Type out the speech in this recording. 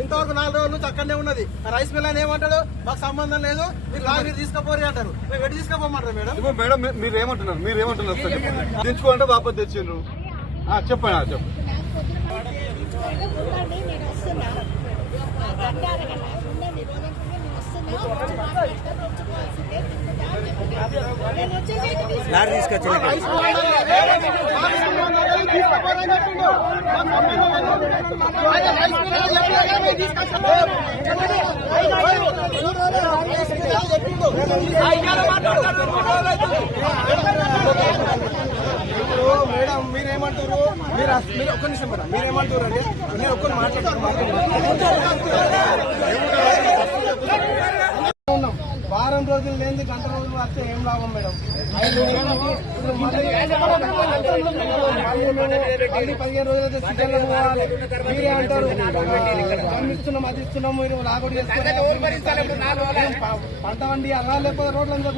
ఇంతవరకు నాలుగు రోజుల నుంచి అక్కడనే ఉన్నది. ఆ రైస్ మిల్ అని ఏమంటాడు? మాకు సంబంధం లేదు. మీరు లారీ తీసుకుపోరి అంటారు. మేము ఎటు తీసుకుపోమంటారు మేడం? ఇదిగో మేడం మీ- మీరు ఏమంటున్నారు? మీరు ఏమంటున్నారు సార్? దించుకోవాలంటే వాపస్ తెచ్చిండ్రు. ఆ, చెప్పండి ఆ, చెప్పండి. ఉండండి నేను వస్తున్నా గంట అరగంట ఉండండి రోజంతా నేను వస్తున్నా వచ్చి మాట్లాడతా తెచ్చుకోవాల్సిందే నేను వచ్చేసరికి తీసుకు- రైస్ మిల్ అన్నారు. రైస్ మిల్ అన్నారు. తీసుకుపోరని చెప్పిండు. మాకు సంబంధం లేదు. ఆయన రైస్ మిల్ అని చెప్పినా మేడం మీరేమంటారు మీరు మీరు ఒక్క నిమిషం మేడం మీరేమంటారు అంటే నేను ఒక్కరు ఉన్నాం వారం రోజులు లేని గంట రోజులు వస్తే ఏం లాభం మేడం? మళ్ళీ మళ్ళీ పదిహేను రోజులు అయితే సీజన్లో పోవాలి. మీరే అంటారు. "మేము ఇస్తున్నాం అది ఇస్తున్నాం మీరు లాగౌట్ చేస్తారు పంట వండి అలా లేకపోతే రోడ్ల మీద.